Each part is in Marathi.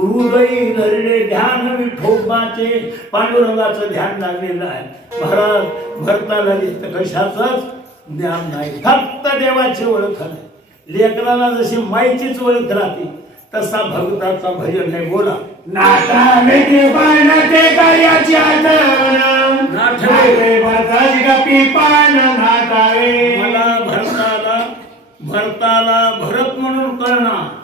हृदयी धरले ध्यान विठोबाचे पांडुरंगाचं ध्यान लागलेलं आहे. भरत भरताला दिसतं कशाचंच ज्ञान नाही. फक्त देवाची ओळख नाही लेकराला जशी माईचीच ओळख राहते तसा भगताचा भजन आहे बोला. नाता वेगळे पाण्याचे कार्याची आठवण. नाठवे भरताची गप्पी पान नातावे मला भरताला भरताला भरत म्हणून कळणार.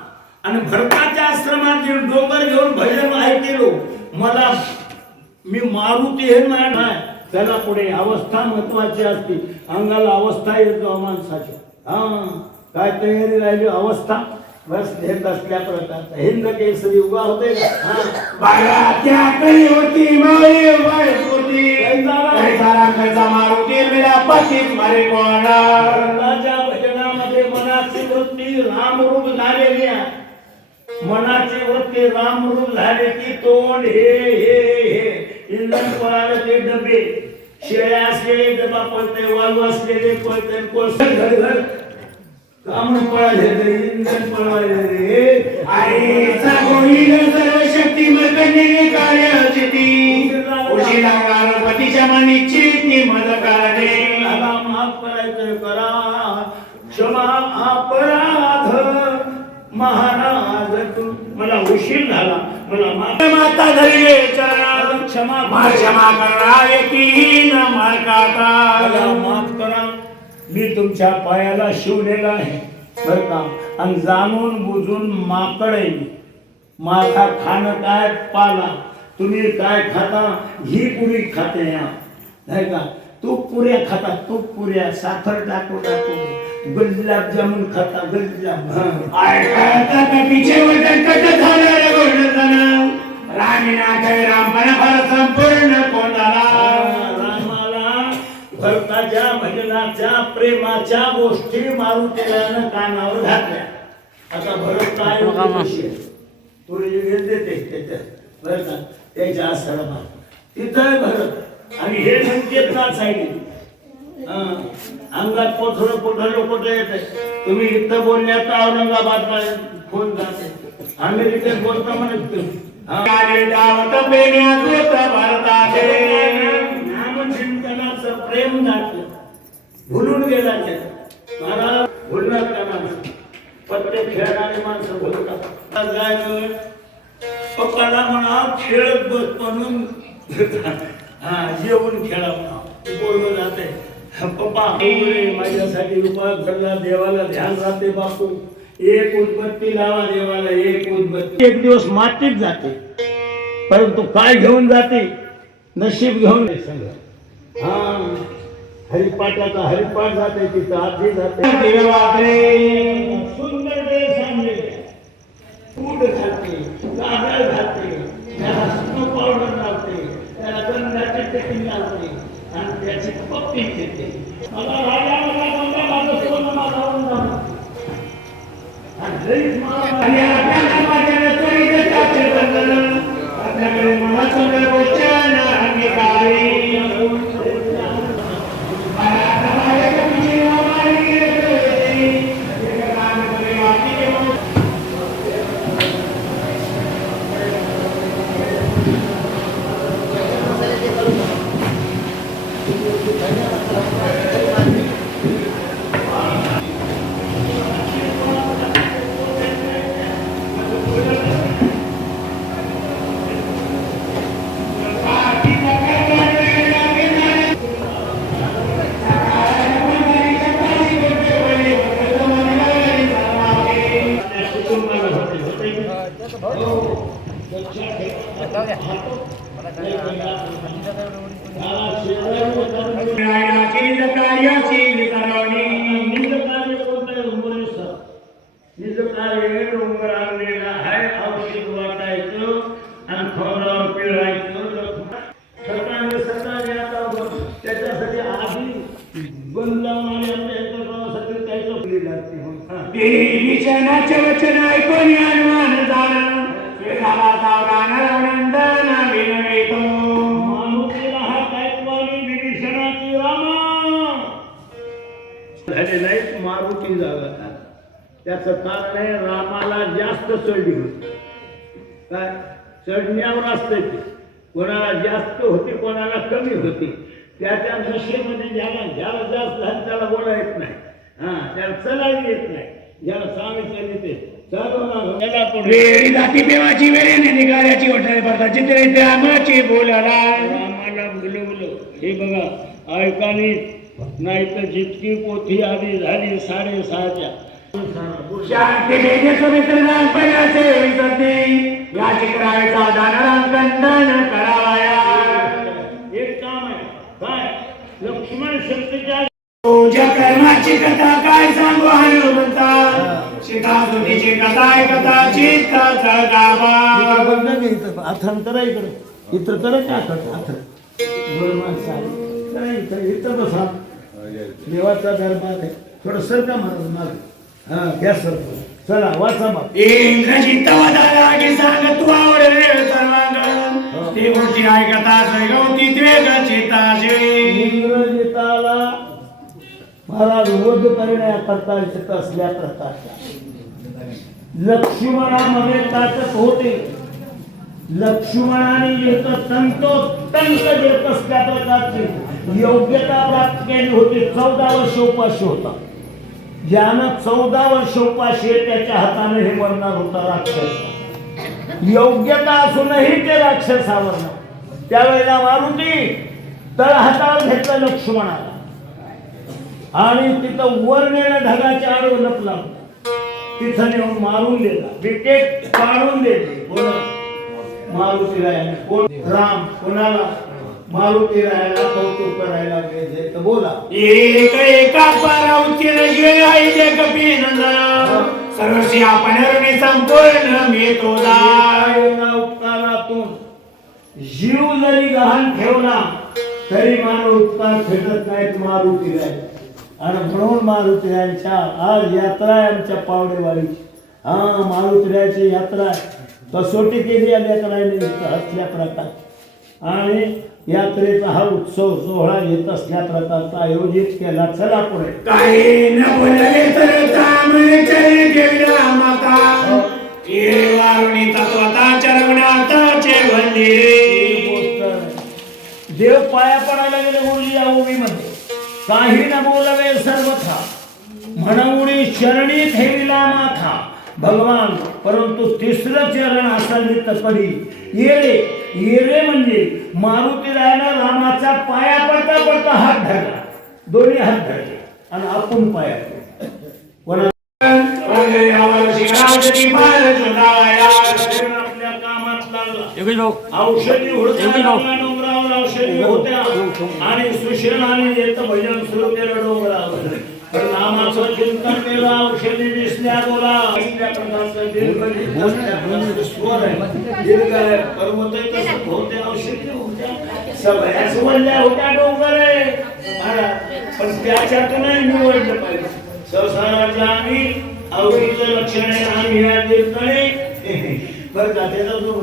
आणि भरताच्या आश्रमात डोकर घेऊन भजन ऐकलो मला मी मारुती हे नाही त्याला पुढे अवस्था महत्वाची असते. अंगाला अवस्था येतो माणसाची. हा काय तयारी राहिली अवस्था? बस घेत असल्या प्रकारचा? हिंद केसरी उभा होते का? हा. बाळा त्या करी होती वाईट मारुती मेरा मारे कोणा भजनामध्ये मनाची वृत्ती आहे मनाची वृत्ती रामरूप झाले की तोंड हे हे हे. इंधन पळाले ते डबे. शेळ्या असलेले डबा पळते वाळू असलेले पळते कोळसा घर घर काम पळाले रे इंधन पळवाले रे आईचा गोविंद सर्व शक्ती मर्कंडीने कार्याची ती उशी लागणार पतीच्या मनीची ती मद करणे माफ करायचं करा क्षमा अपराध महाराज तू मला उशीर झाला. मला माता धरिले चरण क्षमा क्षमा करा एकीन मार काटा मला माफ करा. मी तुमच्या पायाला शिवलेला आहे. बर का? आणि जाणून बुजून माकड आहे. माझा खाणं काय पाला? तुम्ही काय खाता? ही पुरी खाते या. नाही का? तूप पुऱ्या खाता. तूप पुऱ्या साखर टाकू टाकू. गुलाबजामुन खाता गुलाब ऐकायचा कपीचे वजन कट झालं रे गोवर्धन रामीनाथ रामपण संपूर्ण कोणाला रामाला भरताच्या भजनाच्या प्रेमाच्या गोष्टी मारुतीला कानावर घातल्या आता भरत काय तुरी देते त्याच्यात बरं का त्याच्या आश्रमात तिथं भरत आणि हे संकेत ना आहे अंगात पोथर पोथर लोक येते तुम्ही इथं बोलण्याचा औरंगाबाद फोन जाते अमेरिकेत बोलता म्हणत भारताचे प्रेम जात. भुलून गेला महाराज मला भुलणार का माणसं? पत्ते खेळणारे माणसं बोलतात जायचं पप्पाला म्हणा खेळत बस म्हणून. हा जेवून खेळा म्हणा. बोललं जाते पप्पा माझ्यासाठी उपास करला देवाला ध्यान राहते बापू. एक उदबत्ती लावा देवाला एक उदबत्ती. एक दिवस मातीत जाते परंतु काय घेऊन जाते? नशीब घेऊन ये सगळं. हा हरिपाठाचा हरिपाठ जाते तिथं आधी जाते. झाले नाहीत मारुती जागा त्याचं कारण आहे रामाला जास्त चढली होती. काय? चढण्यावर असते ते. कोणाला जास्त होते कोणाला कमी होते. त्याच्या नशेमध्ये ज्याला ज्याला जास्त झालं त्याला बोला येत नाही. हा त्याला चलायला येत नाही. ज्याला त्याला पण वेळी जाती देवाची वेळेने निघाल्याची पडतात. चित्रे रामाची बोलाला रामाला बोलवलं. हे बघा ऐकानी नाही तर जितकी पोथी आधी झाली साडेसहाच्या. करावाया. एक काम आहे. काय? लक्ष्मण शक्तीच्या तुझ्या कर्माची कथा काय सांगू हनुमंता सीता तुझी कथा कथा चित्ता जगावा अथंतर इकडं इथं तर काय? अथन बरं माणसं. आहे काय इथं इथं बसा. देवाचा दरबार आहे. थोडं सरका महाराज माग हा घ्या सर. चला वाचा मग. सांग तू आवडले सर्वांग. ती गोष्टी ऐकता सैगवती द्वेग महाराज करण्याकरता इथं असल्या प्रकारच्या. लक्ष्मणामध्ये ताकद होते. लक्ष्मणाने इथं तंतोतंत देत असल्या प्रकारची. योग्यता प्राप्त केली होती चौदा वर्ष उपाशी होता. ज्यानं चौदा वर्ष उपाशी त्याच्या हाताने हे मरणार होता राक्षस. योग्यता असूनही ते राक्षसावर त्यावेळेला मारुती तळ हातावर घेतलं लक्ष्मणाला. आणि तिथं वर नेलं ढगाच्या आड लपला तिथं नेऊन मारून दिला. विकेट काढून देते बोला. मारुती कोण? राम. कोणाला? मारुती रायाला कौतुक करायला पाहिजे तर बोला. एक एका परावतील गे आई दे कपिनंद सर्वशी आपण संपूर्ण मी तो रायाच्या उपकारातून जीव जरी गहाण ठेवला तरी मानव उपकार फेडत नाहीत मारुती राय. आणि म्हणून मारुतीरायांच्या आज यात्रा आहे आमच्या पावडेवाडीची. हा मारुतीरायाची यात्रा आहे. कसोटी केली या इथं असल्या प्रकार आणि यात्रेचा हा उत्सव सोहळा येत असल्या प्रकारचा आयोजित केला. चला पुढे. काही न बोलले तर तांबळे चले गेला माता. ये वारुणी तत्वता चरवण्याताचे वंदिरे गोष्ट आहे. देव पाया पडायला गेले गुरुजी या उभीमध्ये काही न बोलवे सर्वथा. म्हणून शरणी ठेविला माथा. भगवान परंतु तिसरं चरण असं पडी. येरे येरे म्हणजे मारुती रायला रामाचा पाया पडता पडता हात धरला. दोन्ही हात धरले आणि आपण पाया आपल्या कामात लागला औषधी हुडकायला डोंगरावर औषधी होत्या. आणि सुशेनाने येत भजन सुरू केलं डोंगरावर. पण नामाचं चिंतन केलं औषधी सगळ्याच होत्या डोंगर आहे निवडलं पाहिजे आम्ही आवडीचं लक्षण आहे आम्ही ह्या बरं का त्याचा जो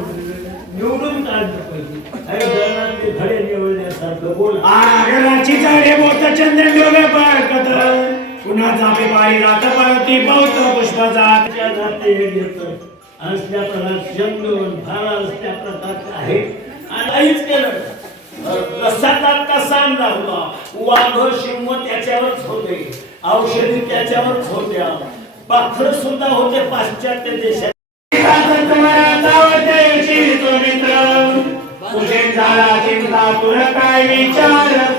निवडून काढलं पाहिजे धडे निवडण्यासारखं बोल आगराची झाडे बोलता चंद्र डोळे पाळकत पुन्हा जाते पायी जात पावती पौत पुष्प जात त्या जाते हे घेतं असल्या प्रकार शंभर भारा असल्या प्रकारचे आहे. आणि काहीच केलं नाही. कसाचा कसा वाघ शिंग त्याच्यावरच होते. औषधी त्याच्यावरच होत्या. पाखर सुद्धा होते पाश्चात्य देशात. झाला चिंता? तुला काय विचार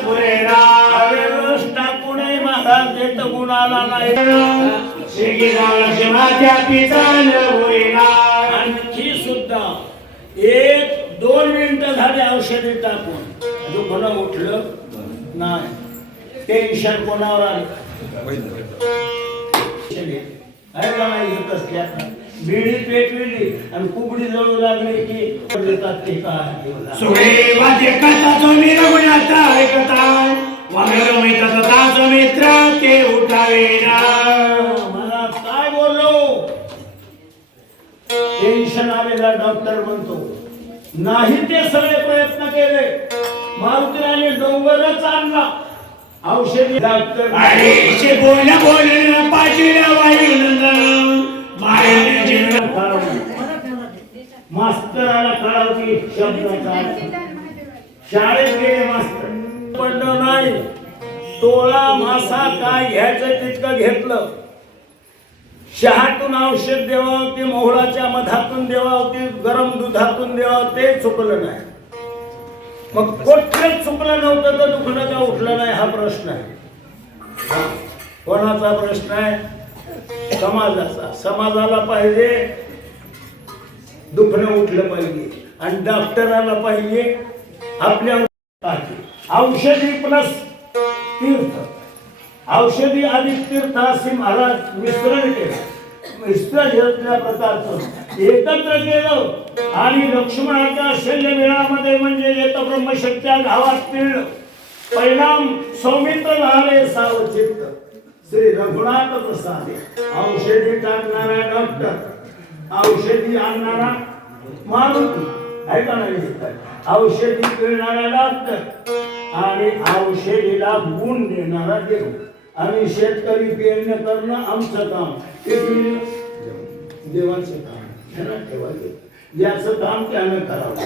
आणखी सुद्धा एक दोन मिनिटं झाले औषधी टाकून. दुखणं उठलं? नाही. टेन्शन कोणावर आलं? आहे का येत असल्या बिडी पेटविली आणि कुबडी जळू लागली की देतात काय? सुरे वाद्य कथा जो मी रघुनाथा मित्र मित्र ते उठावेना. मला काय बोललो? टेन्शन आलेला डॉक्टर म्हणतो. नाही ते सगळे प्रयत्न केले. मारुतीने डोंगरच आणला. औषधी डॉक्टर अरे बोल मास्तराला कळावती शब्दाचा. शाळेत गेले मास्तर. पडलं नाही. तोळा मासा काय घ्यायचं तितकं घेतलं. शहातून औषध देवा ते मोहळाच्या मधातून देवा होती गरम दुधातून देवा ते चुकलं नाही. मग कुठलंच चुकलं नव्हतं तर दुखणं का उठलं नाही हा प्रश्न आहे. हा. कोणाचा प्रश्न आहे? समाजाचा. समाजाला पाहिजे दुखणं उठलं पाहिजे. आणि डॉक्टराला पाहिजे आपल्या औषधी प्लस तीर्थ. औषधी आणि तीर्थ असे महाराज मिश्रण केलं. मिश्रण या प्रकारचं. एकत्र केलं आणि लक्ष्मणाच्या शल्य मेळामध्ये म्हणजे येत ब्रह्मशक्त्या गावात पिळलं. परिणाम सौमित्र झाले सावचित्त. श्री रघुनाथ प्रसाद औषधी टाकणारा डॉक्टर औषधी आणणारा मारुती. ऐका नाही औषधी पिळणारा डॉक्टर आणि औषधीला गुण देणारा देव. आणि शेतकरी पेरणे करणं आमचं काम. ते देवाचं काम. त्यांना ठेवायचं. याचं काम त्यानं करावं.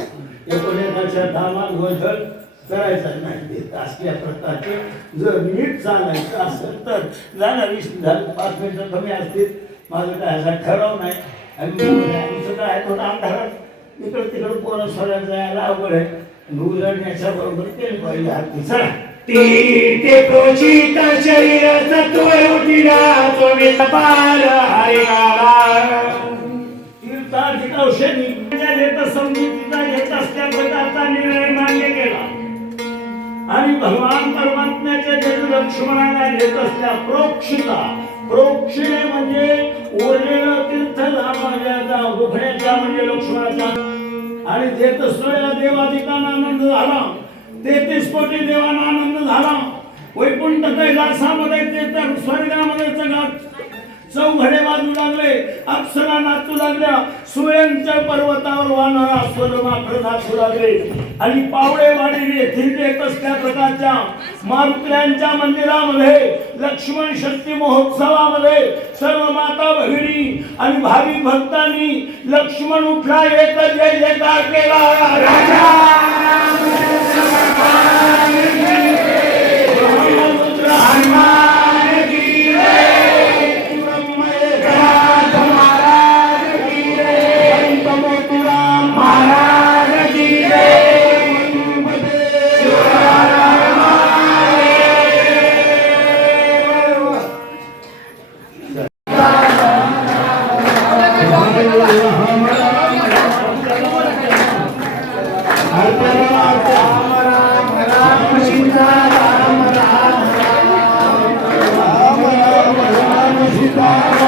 एकोणेकाच्या कामात वजन करायचा नाही. देत असल्या प्रकारचे जर नीट चालायचं असेल तर झालं वीस झालं. पाच मिनिटं कमी असतील. माझं काय असा ठराव नाही. आणि आमचं काय थोडं अंधारात इकडं तिकडं पोरं सोडायला जायला अवघड आहे. आणि उजळण्याच्या बरोबर पाहिजे हाती. ती ते उठिला औषधी घेत समजुतीचा घेत निर्णय मान्य केला. आणि भगवान परमात्म्याच्या जग लक्ष्मणाला घेत असल्या प्रोक्षिता प्रोक्षिणे म्हणजे उरलेलं तीर्थ धामाच्या गुफण्याच्या म्हणजे लक्ष्मणाचा आणि देत असलेल्या देवाधिकांना आनंद झाला तेहतीस कोटी देवांना आनंद झाला. वैकुंठ कैलासामध्ये ते तर स्वर्गामध्ये सगळं चौघडे वाजू लागले अप्सरा नाचू लागल्या सुयांच्या पर्वतावर वाहणारा स्वरमाखर नाचू लागले. आणि पावळे वाडीने येथील येत असल्या प्रकारच्या मारुत्र्यांच्या मंदिरामध्ये लक्ष्मण शक्ती महोत्सवामध्ये सर्व माता भगिनी आणि भावी भक्तांनी लक्ष्मण उठला एक जय जयकार केला. राजा! सीता राम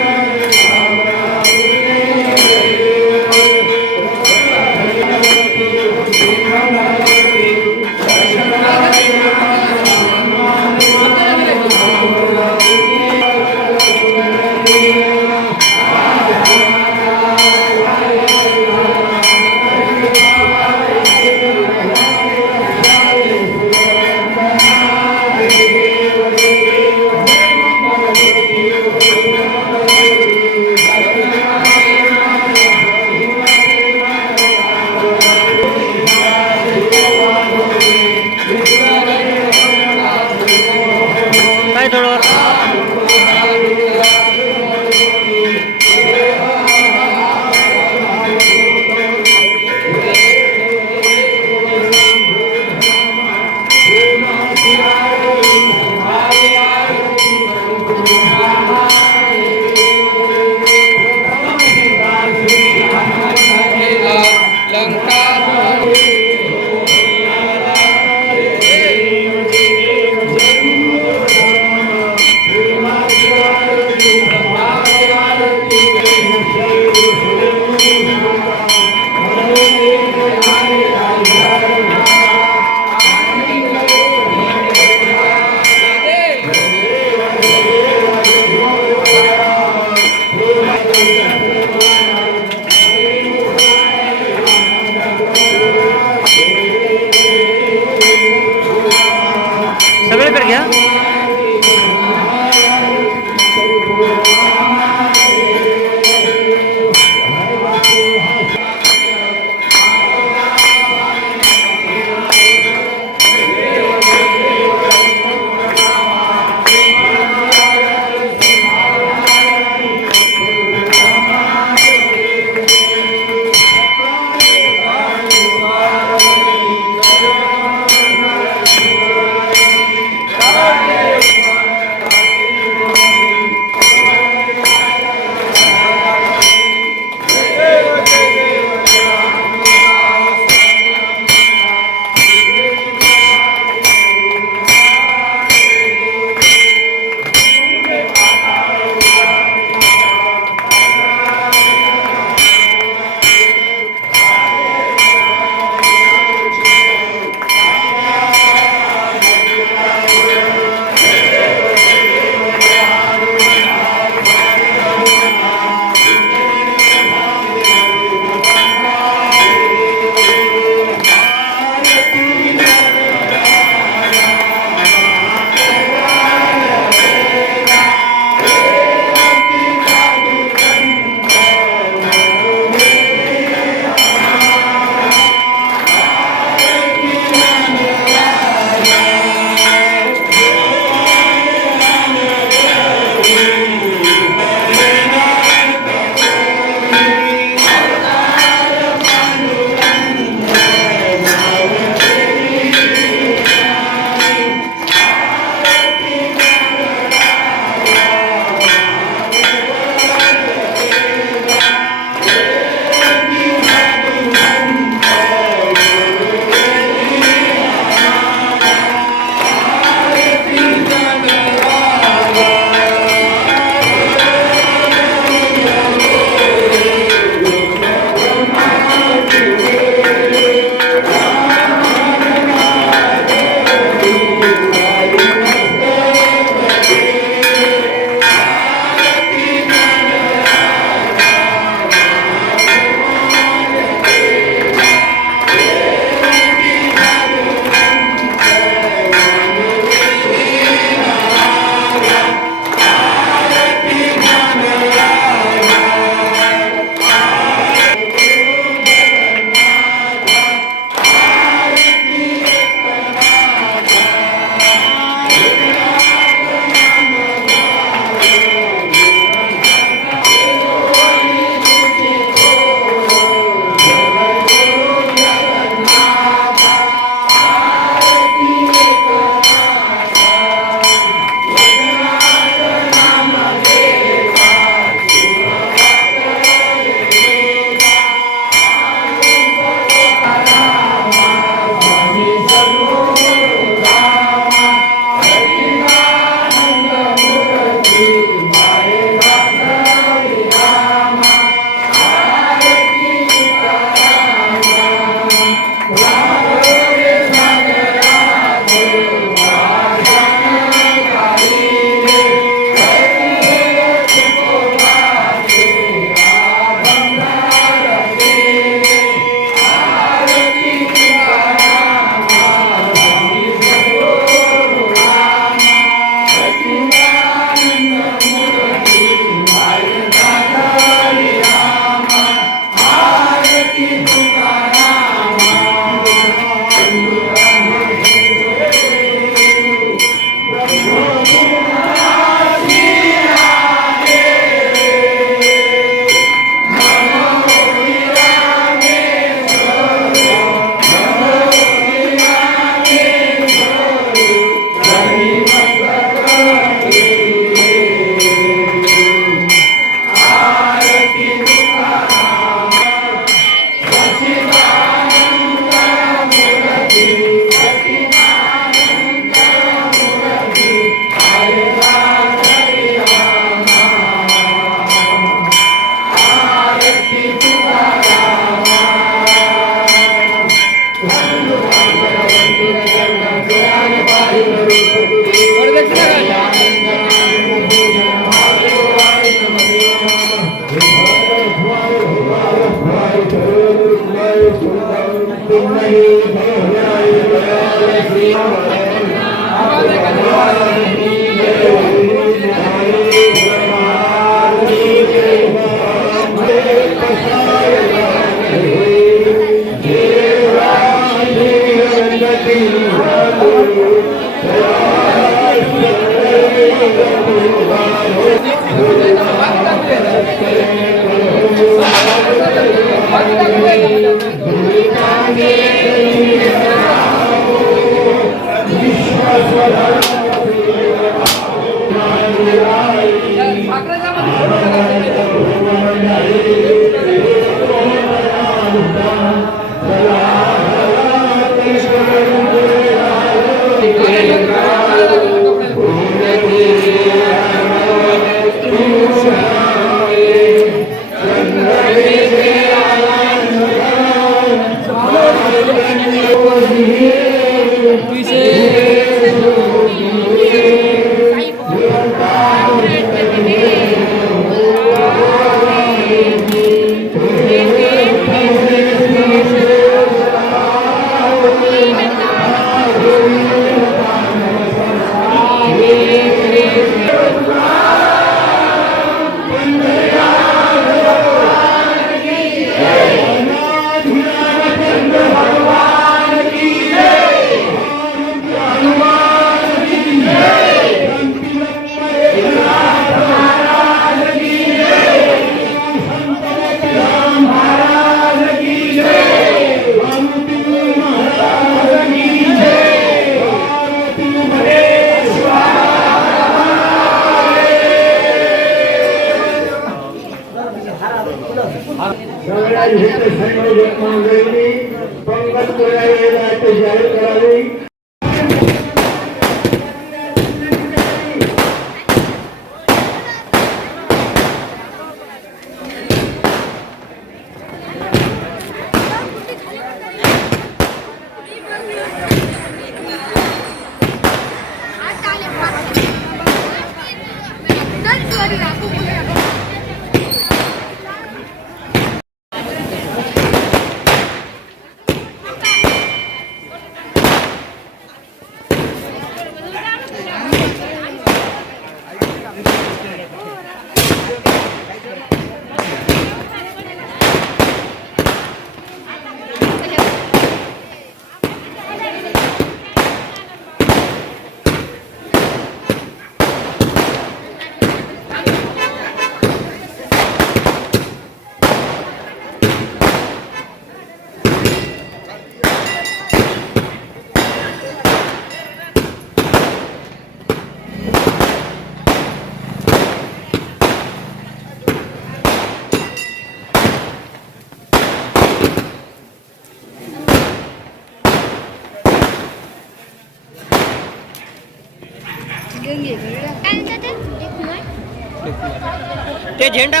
ते? झेंडा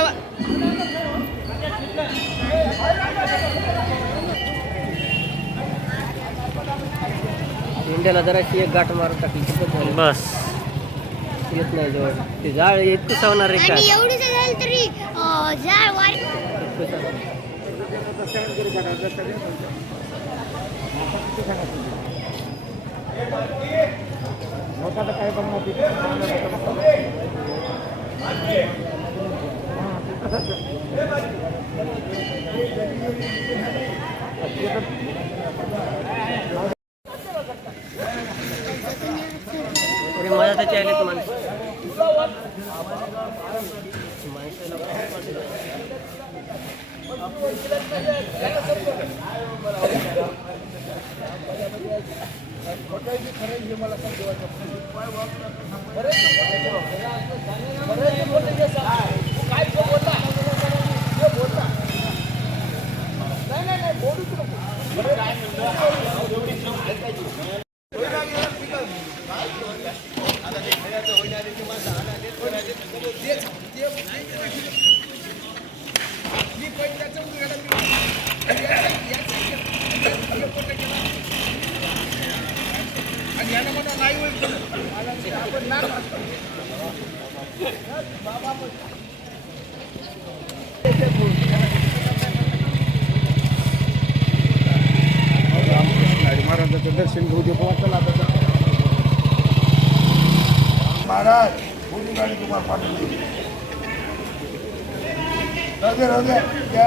झेंड्याला जराशी एक गाठ मारून टाकली बस. येत नाही जवळ. ते जाळ इतकं आहे आणि का एवढं झालं तरी अं, झाड वाढ Nggak usah kayak mau pikir. દર્શન ગુરુજી પહોંચેલા હતા મહારાજ પૂરી ગાડી તમારે ફાટી હૃદય હૃદય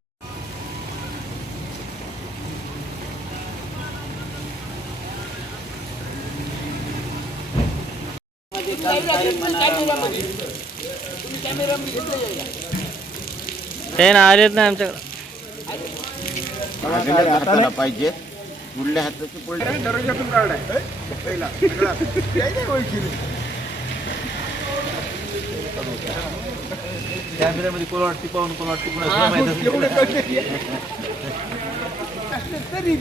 ते ना आलेत ना आमच्याकडे हाताला पाहिजेत पुढल्या हाताची पुढल्या पहिला नाही ओळखी नाही. कॅमेऱ्यामध्ये कोण वाटते पाहून कोण वाटते हा, एवढं कळतं की. असलं तरी.